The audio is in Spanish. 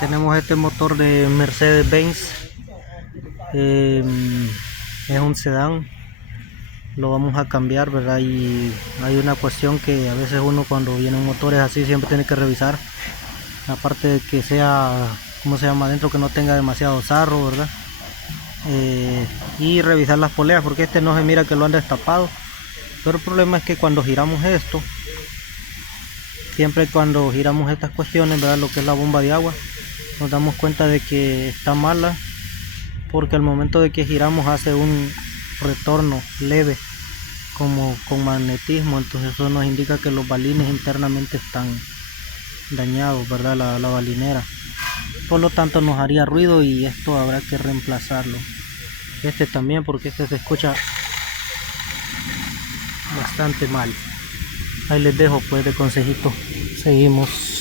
Tenemos este motor de Mercedes-Benz, es un sedán, lo vamos a cambiar, ¿verdad? Y hay una cuestión que a veces uno cuando vienen motores así siempre tiene que revisar, aparte de que sea, ¿cómo se llama? Adentro que no tenga demasiado sarro, ¿verdad? Y revisar las poleas, porque este no se mira que lo han destapado, pero el problema es que cuando giramos esto, siempre cuando giramos estas cuestiones, ¿verdad? Lo que es la bomba de agua, nos damos cuenta de que está mala, porque al momento de que giramos hace un retorno leve como con magnetismo, entonces eso nos indica que los balines internamente están dañados, ¿verdad? La balinera, por lo tanto nos haría ruido y esto habrá que reemplazarlo. Este también, porque este se escucha bastante mal. Ahí les dejo pues de consejito. Seguimos.